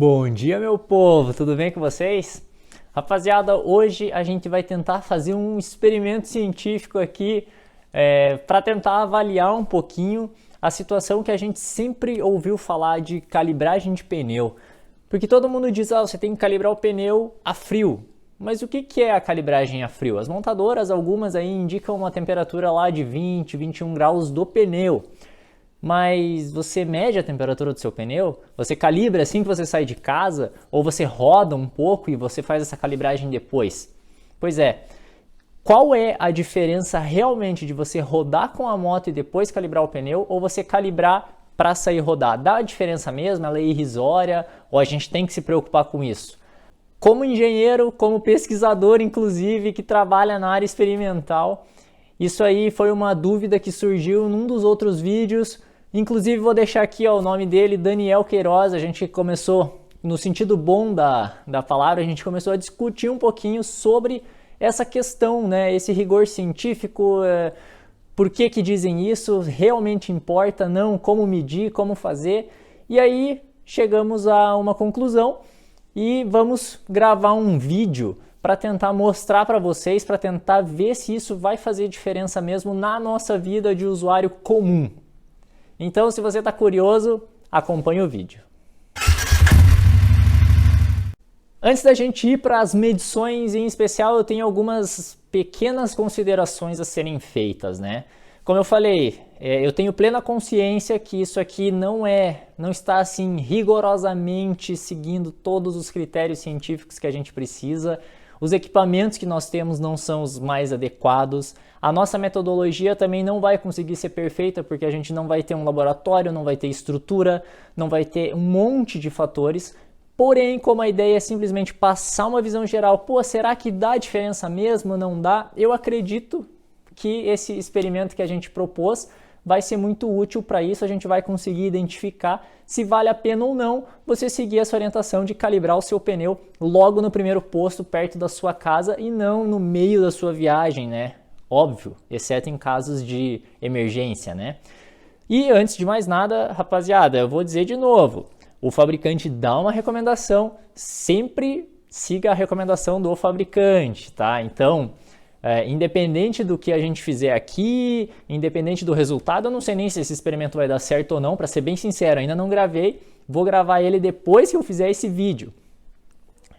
Bom dia, meu povo, tudo bem com vocês? Rapaziada, hoje a gente vai tentar fazer um experimento científico aqui para tentar avaliar um pouquinho a situação que a gente sempre ouviu falar de calibragem de pneu. Porque todo mundo diz, você tem que calibrar o pneu a frio. Mas o que é a calibragem a frio? As montadoras, algumas aí indicam uma temperatura lá de 20, 21 graus do pneu. Mas você mede a temperatura do seu pneu? Você calibra assim que você sai de casa? Ou você roda um pouco e você faz essa calibragem depois? Pois é, qual é a diferença realmente de você rodar com a moto e depois calibrar o pneu ou você calibrar para sair rodar? Dá diferença mesmo? Ela é irrisória? Ou a gente tem que se preocupar com isso? Como engenheiro, como pesquisador inclusive, que trabalha na área experimental, isso aí foi uma dúvida que surgiu num dos outros vídeos. Inclusive vou deixar aqui o nome dele, Daniel Queiroz. A gente começou, no sentido bom da palavra, a gente começou a discutir um pouquinho sobre essa questão, né? Esse rigor científico, por que dizem isso, realmente importa, não, como medir, como fazer. E aí chegamos a uma conclusão e vamos gravar um vídeo para tentar mostrar para vocês, para tentar ver se isso vai fazer diferença mesmo na nossa vida de usuário comum. Então, se você está curioso, acompanhe o vídeo. Antes da gente ir para as medições em especial, eu tenho algumas pequenas considerações a serem feitas, né? Como eu falei, eu tenho plena consciência que isso aqui não está assim rigorosamente seguindo todos os critérios científicos que a gente precisa. Os equipamentos que nós temos não são os mais adequados. A nossa metodologia também não vai conseguir ser perfeita porque a gente não vai ter um laboratório, não vai ter estrutura, não vai ter um monte de fatores. Porém, como a ideia é simplesmente passar uma visão geral, será que dá diferença mesmo? Não dá? Eu acredito que esse experimento que a gente propôs vai ser muito útil para isso. A gente vai conseguir identificar se vale a pena ou não você seguir essa orientação de calibrar o seu pneu logo no primeiro posto perto da sua casa e não no meio da sua viagem, né? Óbvio, exceto em casos de emergência, né? E antes de mais nada, rapaziada, eu vou dizer de novo, o fabricante dá uma recomendação, sempre siga a recomendação do fabricante, tá? Então, independente do que a gente fizer aqui, independente do resultado, eu não sei nem se esse experimento vai dar certo ou não, para ser bem sincero, ainda não gravei, vou gravar ele depois que eu fizer esse vídeo.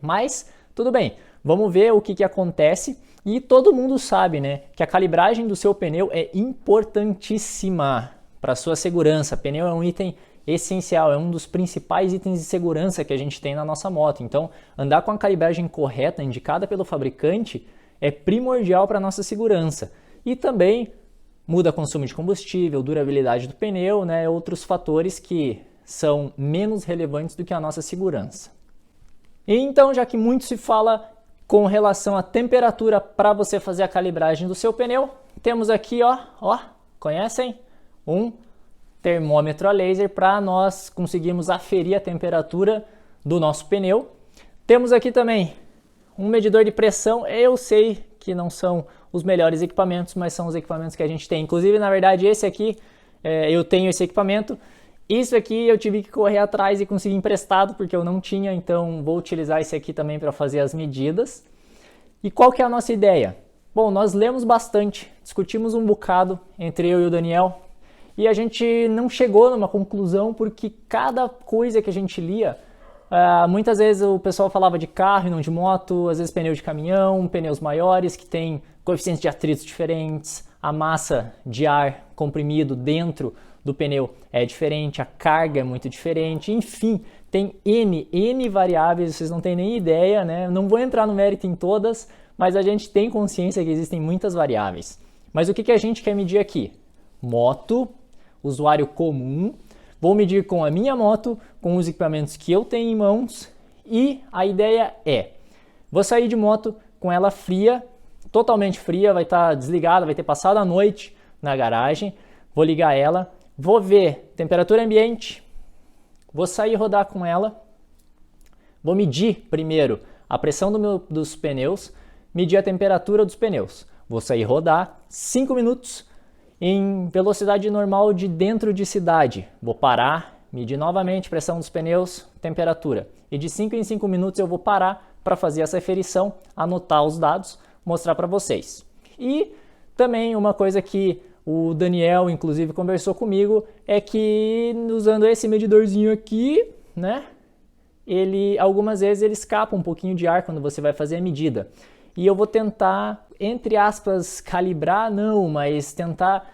Mas, tudo bem, vamos ver o que acontece. E todo mundo sabe, né, que a calibragem do seu pneu é importantíssima para a sua segurança. Pneu é um item essencial, é um dos principais itens de segurança que a gente tem na nossa moto. Então, andar com a calibragem correta, indicada pelo fabricante, é primordial para a nossa segurança. E também muda consumo de combustível, durabilidade do pneu, né, outros fatores que são menos relevantes do que a nossa segurança. E então, já que muito se fala com relação à temperatura para você fazer a calibragem do seu pneu, temos aqui, conhecem? Um termômetro a laser para nós conseguirmos aferir a temperatura do nosso pneu. Temos aqui também um medidor de pressão. Eu sei que não são os melhores equipamentos, mas são os equipamentos que a gente tem. Inclusive, na verdade, esse aqui, eu tenho esse equipamento. Isso aqui eu tive que correr atrás e conseguir emprestado, porque eu não tinha, então vou utilizar esse aqui também para fazer as medidas. E qual que é a nossa ideia? Bom, nós lemos bastante, discutimos um bocado entre eu e o Daniel, e a gente não chegou numa conclusão, porque cada coisa que a gente lia, muitas vezes o pessoal falava de carro e não de moto, às vezes pneu de caminhão, pneus maiores que têm coeficientes de atritos diferentes, a massa de ar comprimido dentro do pneu é diferente, a carga é muito diferente, enfim, tem N variáveis, vocês não têm nem ideia, né? Não vou entrar no mérito em todas, mas a gente tem consciência que existem muitas variáveis. Mas o que a gente quer medir aqui? Moto, usuário comum, vou medir com a minha moto, com os equipamentos que eu tenho em mãos, e a ideia vou sair de moto com ela fria, totalmente fria, vai estar desligada, vai ter passado a noite na garagem, vou ligar ela, vou ver temperatura ambiente, vou sair rodar com ela, vou medir primeiro a pressão dos pneus, medir a temperatura dos pneus, vou sair rodar 5 minutos em velocidade normal de dentro de cidade, vou parar, medir novamente pressão dos pneus, temperatura. E de 5 em 5 minutos eu vou parar para fazer essa aferição, anotar os dados, mostrar para vocês. E também uma coisa que o Daniel, inclusive, conversou comigo, é que usando esse medidorzinho aqui, né, algumas vezes ele escapa um pouquinho de ar quando você vai fazer a medida. E eu vou tentar, entre aspas, calibrar, não, mas tentar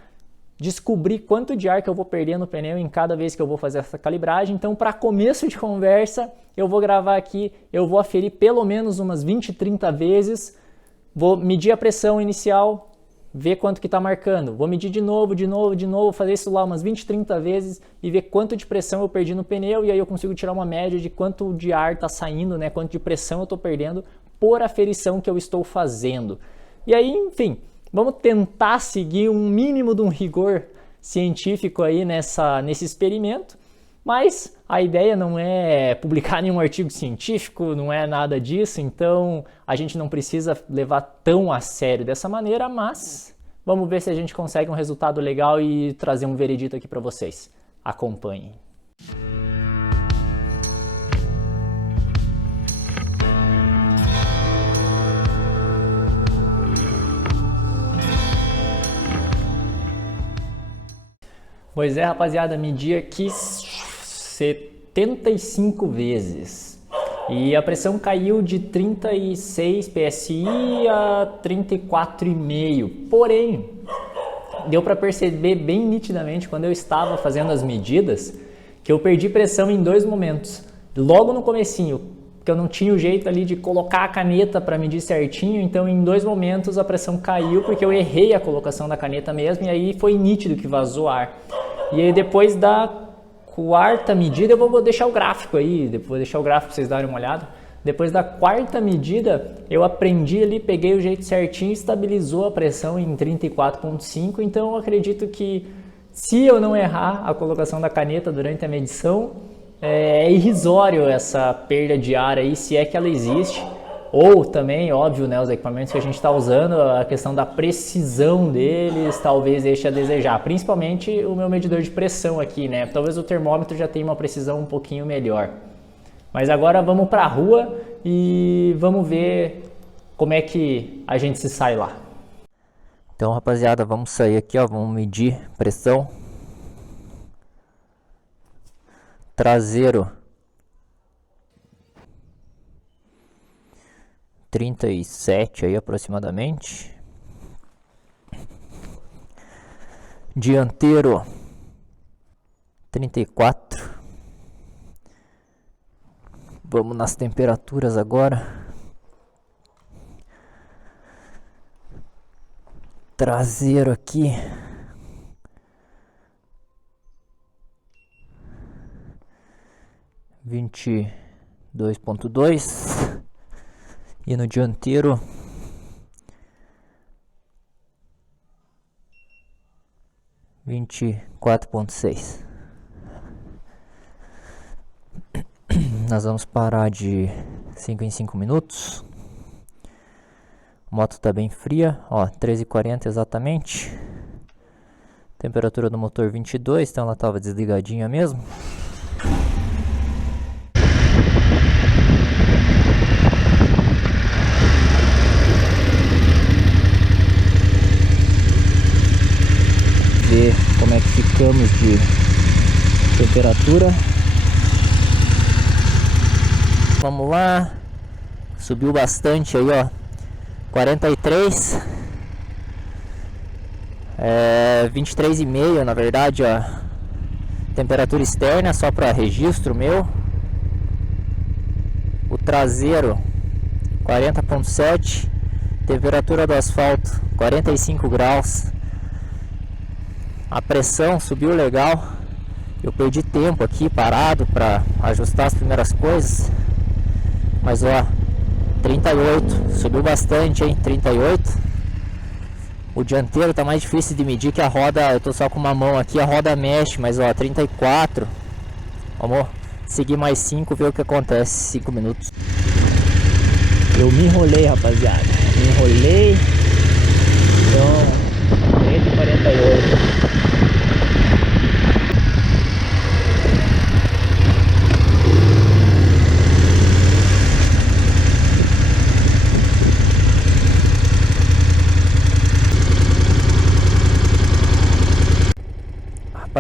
descobrir quanto de ar que eu vou perder no pneu em cada vez que eu vou fazer essa calibragem. Então, para começo de conversa, eu vou gravar aqui, eu vou aferir pelo menos umas 20, 30 vezes, vou medir a pressão inicial, ver quanto que está marcando, vou medir de novo, fazer isso lá umas 20, 30 vezes e ver quanto de pressão eu perdi no pneu, e aí eu consigo tirar uma média de quanto de ar está saindo, né, quanto de pressão eu estou perdendo por aferição que eu estou fazendo. E aí, enfim, vamos tentar seguir um mínimo de um rigor científico aí nesse experimento, mas a ideia não é publicar nenhum artigo científico, não é nada disso, então a gente não precisa levar tão a sério dessa maneira, mas vamos ver se a gente consegue um resultado legal e trazer um veredito aqui para vocês. Acompanhem. Pois é, rapaziada, medi aqui 75 vezes e a pressão caiu de 36 PSI a 34,5. Porém, deu para perceber bem nitidamente quando eu estava fazendo as medidas que eu perdi pressão em dois momentos. Logo no comecinho, porque eu não tinha o jeito ali de colocar a caneta para medir certinho, então em dois momentos a pressão caiu porque eu errei a colocação da caneta mesmo, e aí foi nítido que vazou ar. E aí depois da quarta medida, eu vou deixar o gráfico aí, vou deixar o gráfico para vocês darem uma olhada. Depois da quarta medida, eu aprendi ali, peguei o jeito certinho e estabilizou a pressão em 34,5, então eu acredito que se eu não errar a colocação da caneta durante a medição, é irrisório essa perda de ar aí, se é que ela existe. Ou também, óbvio, né, os equipamentos que a gente está usando, a questão da precisão deles talvez deixe a desejar. Principalmente o meu medidor de pressão aqui, né? Talvez o termômetro já tenha uma precisão um pouquinho melhor. Mas agora vamos para a rua e vamos ver como é que a gente se sai lá. Então, rapaziada, vamos sair aqui, ó, vamos medir pressão. Traseiro 37 aí aproximadamente. Dianteiro 34. Vamos nas temperaturas agora. Traseiro aqui 22,2 e no dianteiro 24,6. Nós vamos parar de 5 em 5 minutos. A moto está bem fria, ó, 13h40 exatamente. Temperatura do motor 22, então ela estava desligadinha mesmo. Ver como é que ficamos de temperatura. Vamos lá, subiu bastante aí, ó, 43, 23,5 na verdade, ó, temperatura externa só para registro meu. O traseiro 40,7, temperatura do asfalto 45 graus. A pressão subiu legal. Eu perdi tempo aqui parado para ajustar as primeiras coisas. Mas ó, 38, subiu bastante, hein? 38. O dianteiro tá mais difícil de medir que a roda, eu tô só com uma mão aqui, a roda mexe, mas ó, 34. Vamos seguir mais 5, ver o que acontece, 5 minutos. Eu me enrolei, rapaziada. Me enrolei. Então, 148.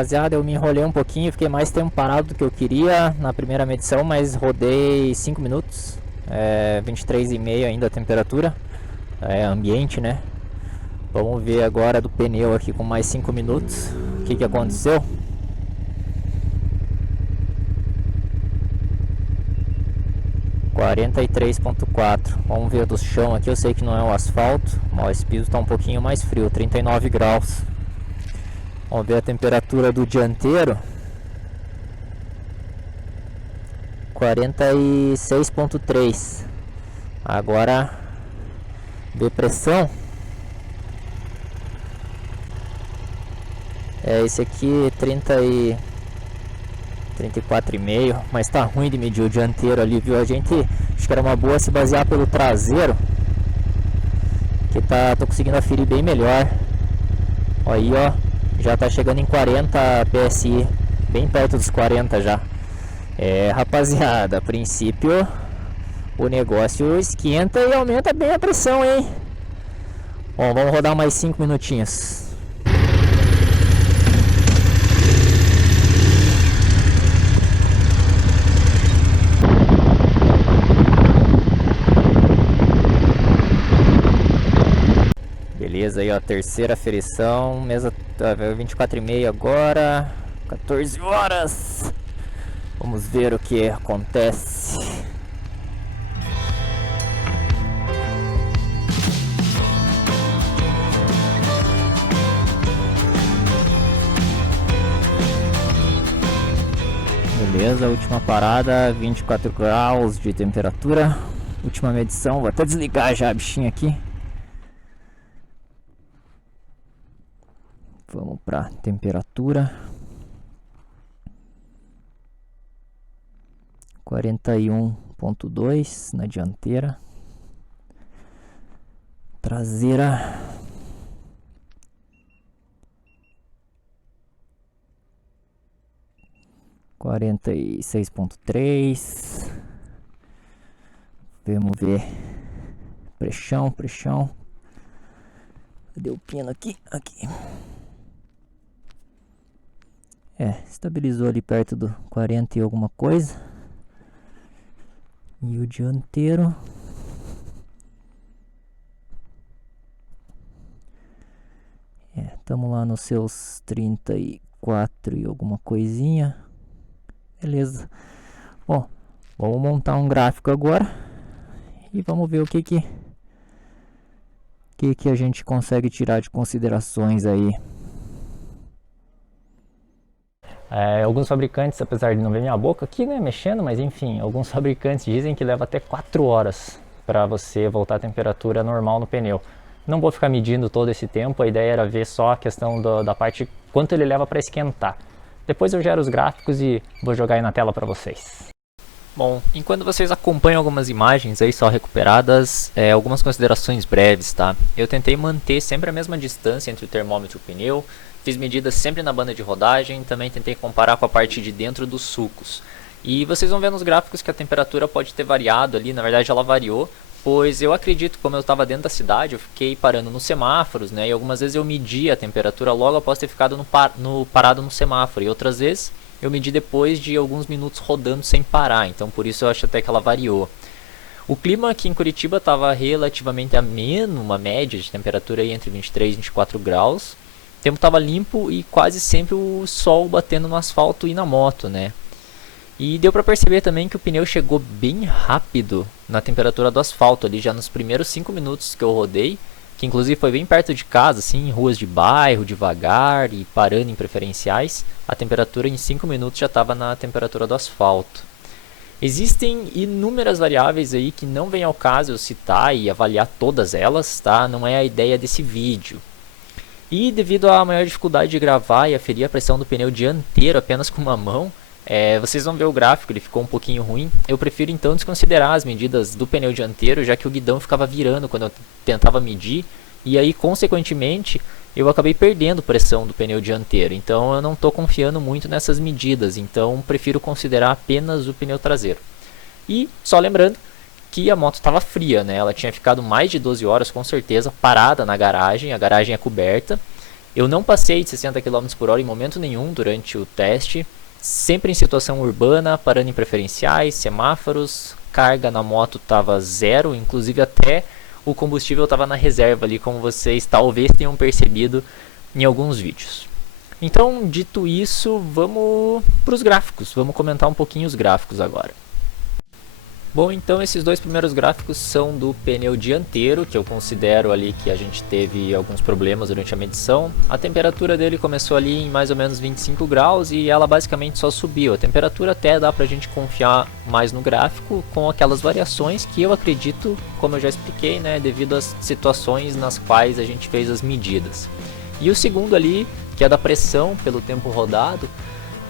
rapaziada, eu me enrolei um pouquinho, fiquei mais tempo parado do que eu queria na primeira medição, mas rodei 5 minutos, 23,5 ainda a temperatura, ambiente, né? Vamos ver agora do pneu aqui com mais 5 minutos, o que aconteceu. (43,4). Vamos ver do chão aqui, eu sei que não é o asfalto, mas esse piso está um pouquinho mais frio, 39 graus. Vamos ver a temperatura do dianteiro. 46,3. Agora ver pressão. Esse aqui 34,5, mas tá ruim de medir o dianteiro ali, viu? A gente acho que era uma boa se basear pelo traseiro, que tô conseguindo aferir bem melhor. Aí, ó, já tá chegando em 40 PSI, bem perto dos 40 já. Rapaziada, a princípio o negócio esquenta e aumenta bem a pressão, hein? Bom, vamos rodar mais 5 minutinhos. Beleza, aí ó, terceira aferição, mesa 24,5 agora, 14 horas. Vamos ver o que acontece. Beleza, última parada, 24 graus de temperatura. Última medição, vou até desligar já a bichinha aqui. Vamos para temperatura. 41,2 na dianteira. Traseira. Quarenta e 6,3. Vamos ver. Pressão. Cadê o pino aqui? Aqui. Estabilizou ali perto do 40 e alguma coisa. E o dianteiro estamos lá nos seus 34 e alguma coisinha. Beleza. Bom, vamos montar um gráfico agora e vamos ver o que a gente consegue tirar de considerações aí. Alguns fabricantes, apesar de não ver minha boca aqui, né, mexendo, mas enfim, alguns fabricantes dizem que leva até 4 horas para você voltar à temperatura normal no pneu. Não vou ficar medindo todo esse tempo, a ideia era ver só a questão da parte, quanto ele leva para esquentar. Depois eu gero os gráficos e vou jogar aí na tela para vocês. Bom, enquanto vocês acompanham algumas imagens aí só recuperadas, algumas considerações breves, tá? Eu tentei manter sempre a mesma distância entre o termômetro e o pneu, fiz medidas sempre na banda de rodagem, também tentei comparar com a parte de dentro dos sulcos. E vocês vão ver nos gráficos que a temperatura pode ter variado ali, na verdade ela variou, pois eu acredito, como eu estava dentro da cidade, eu fiquei parando nos semáforos, né? E algumas vezes eu medi a temperatura logo após ter ficado parado no semáforo, e outras vezes eu medi depois de alguns minutos rodando sem parar, então por isso eu acho até que ela variou. O clima aqui em Curitiba estava relativamente ameno, uma média de temperatura aí entre 23 e 24 graus. O tempo estava limpo e quase sempre o sol batendo no asfalto e na moto, né? E deu para perceber também que o pneu chegou bem rápido na temperatura do asfalto, ali já nos primeiros 5 minutos que eu rodei, que inclusive foi bem perto de casa, assim, em ruas de bairro, devagar e parando em preferenciais. A temperatura em 5 minutos já estava na temperatura do asfalto. Existem inúmeras variáveis aí que não vem ao caso eu citar e avaliar todas elas, tá? Não é a ideia desse vídeo. E devido à maior dificuldade de gravar e aferir a pressão do pneu dianteiro apenas com uma mão, vocês vão ver o gráfico, ele ficou um pouquinho ruim. Eu prefiro então desconsiderar as medidas do pneu dianteiro, já que o guidão ficava virando quando eu tentava medir. E aí, consequentemente, eu acabei perdendo pressão do pneu dianteiro. Então eu não estou confiando muito nessas medidas, então prefiro considerar apenas o pneu traseiro. E só lembrando que a moto estava fria, né? Ela tinha ficado mais de 12 horas com certeza parada na garagem, a garagem é coberta. Eu não passei de 60 km por hora em momento nenhum durante o teste, sempre em situação urbana, parando em preferenciais, semáforos, carga na moto estava zero, inclusive até o combustível estava na reserva ali, como vocês talvez tenham percebido em alguns vídeos. Então, dito isso, vamos para os gráficos, vamos comentar um pouquinho os gráficos agora. Bom, então esses dois primeiros gráficos são do pneu dianteiro, que eu considero ali que a gente teve alguns problemas durante a medição. A temperatura dele começou ali em mais ou menos 25 graus e ela basicamente só subiu. A temperatura até dá pra gente confiar mais no gráfico, com aquelas variações que eu acredito, como eu já expliquei, né, devido às situações nas quais a gente fez as medidas. E o segundo ali, que é da pressão pelo tempo rodado,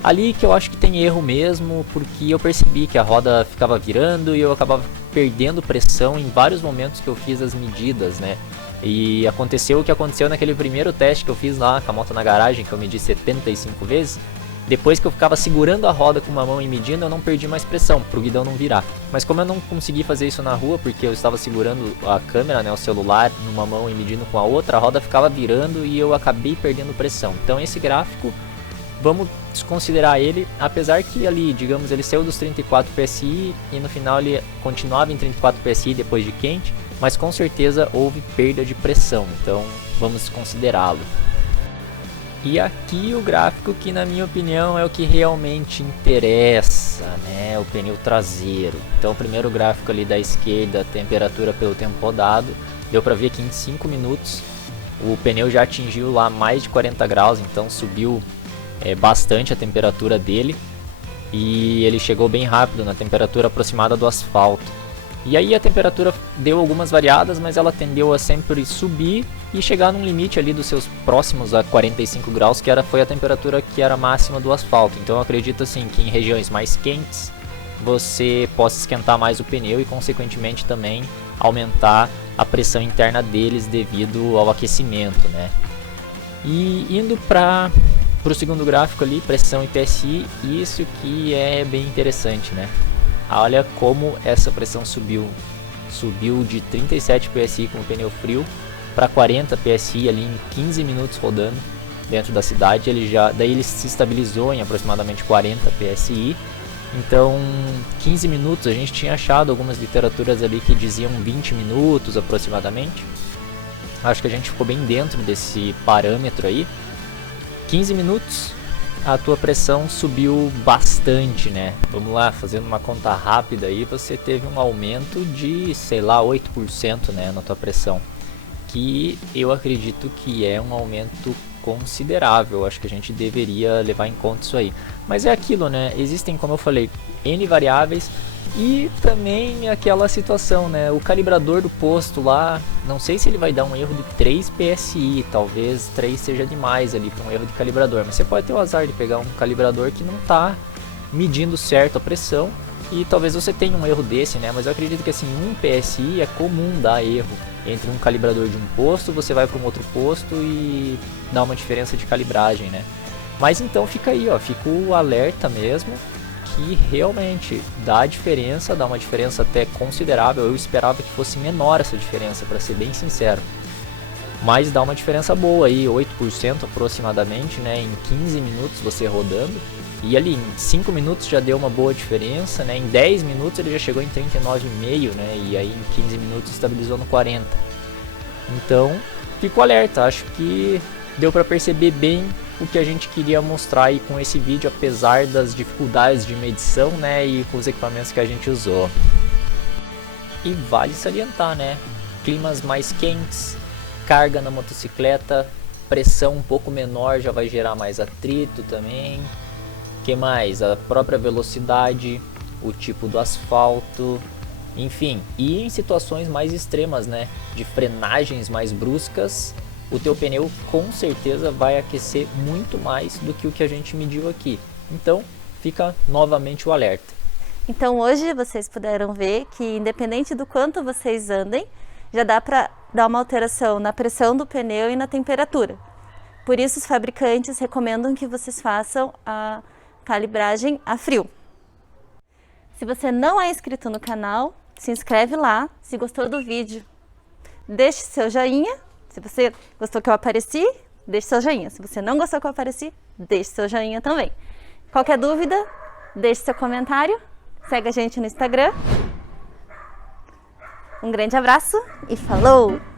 ali que eu acho que tem erro mesmo, porque eu percebi que a roda ficava virando e eu acabava perdendo pressão em vários momentos que eu fiz as medidas, né? E aconteceu o que aconteceu naquele primeiro teste que eu fiz lá com a moto na garagem, que eu medi 75 vezes. Depois que eu ficava segurando a roda com uma mão e medindo, eu não perdi mais pressão, pro guidão não virar. Mas como eu não consegui fazer isso na rua, porque eu estava segurando a câmera, né, o celular, numa mão e medindo com a outra, a roda ficava virando e eu acabei perdendo pressão. Então esse gráfico, vamos desconsiderar ele, apesar que ali, digamos, ele saiu dos 34 PSI e no final ele continuava em 34 PSI depois de quente, mas com certeza houve perda de pressão, então vamos desconsiderá-lo. E aqui o gráfico que na minha opinião é o que realmente interessa, né, o pneu traseiro. Então o primeiro gráfico ali da esquerda, temperatura pelo tempo rodado, deu para ver que em 5 minutos o pneu já atingiu lá mais de 40 graus, então subiu bastante a temperatura dele e ele chegou bem rápido na temperatura aproximada do asfalto. E aí a temperatura deu algumas variadas, mas ela tendeu a sempre subir e chegar num limite ali dos seus próximos a 45 graus, que foi a temperatura que era máxima do asfalto. Então eu acredito assim que em regiões mais quentes você possa esquentar mais o pneu e consequentemente também aumentar a pressão interna deles devido ao aquecimento, né? E indo para o segundo gráfico ali, pressão e PSI, isso que é bem interessante, né? Olha como essa pressão subiu de 37 PSI com o pneu frio para 40 PSI ali em 15 minutos rodando dentro da cidade. Daí ele se estabilizou em aproximadamente 40 PSI. Então 15 minutos, a gente tinha achado algumas literaturas ali que diziam 20 minutos aproximadamente. Acho que a gente ficou bem dentro desse parâmetro aí. 15 minutos, a tua pressão subiu bastante, né? Vamos lá, fazendo uma conta rápida aí, você teve um aumento de, sei lá, 8%, né, na tua pressão. Que eu acredito que é um aumento considerável, acho que a gente deveria levar em conta isso aí. Mas é aquilo, né? Existem, como eu falei, N variáveis e também aquela situação, né? O calibrador do posto lá, não sei se ele vai dar um erro de 3 PSI, talvez 3 seja demais ali para um erro de calibrador, mas você pode ter o azar de pegar um calibrador que não está medindo certo a pressão e talvez você tenha um erro desse, né? Mas eu acredito que assim, 1 PSI é comum dar erro entre um calibrador de um posto, você vai para um outro posto e dá uma diferença de calibragem, né? Mas então fica aí, ó, fica o alerta mesmo, que realmente dá diferença, dá uma diferença até considerável. Eu esperava que fosse menor essa diferença, para ser bem sincero, mas dá uma diferença boa aí, 8% aproximadamente, né, em 15 minutos você rodando, e ali em 5 minutos já deu uma boa diferença, né, em 10 minutos ele já chegou em 39,5, né, e aí em 15 minutos estabilizou no 40. Então fico alerta, acho que deu para perceber bem o que a gente queria mostrar aí com esse vídeo, apesar das dificuldades de medição, né, e com os equipamentos que a gente usou. E vale salientar, né, climas mais quentes, carga na motocicleta, pressão um pouco menor já vai gerar mais atrito também. Que mais? A própria velocidade, o tipo do asfalto, enfim, e em situações mais extremas, né, de frenagens mais bruscas, o teu pneu com certeza vai aquecer muito mais do que o que a gente mediu aqui. Então fica novamente o alerta. Então hoje vocês puderam ver que independente do quanto vocês andem, já dá para dar uma alteração na pressão do pneu e na temperatura. Por isso os fabricantes recomendam que vocês façam a calibragem a frio. Se você não é inscrito no canal, se inscreve lá. Se gostou do vídeo, deixe seu joinha. Se você gostou que eu apareci, deixe seu joinha. Se você não gostou que eu apareci, deixe seu joinha também. Qualquer dúvida, deixe seu comentário. Segue a gente no Instagram. Um grande abraço e falou!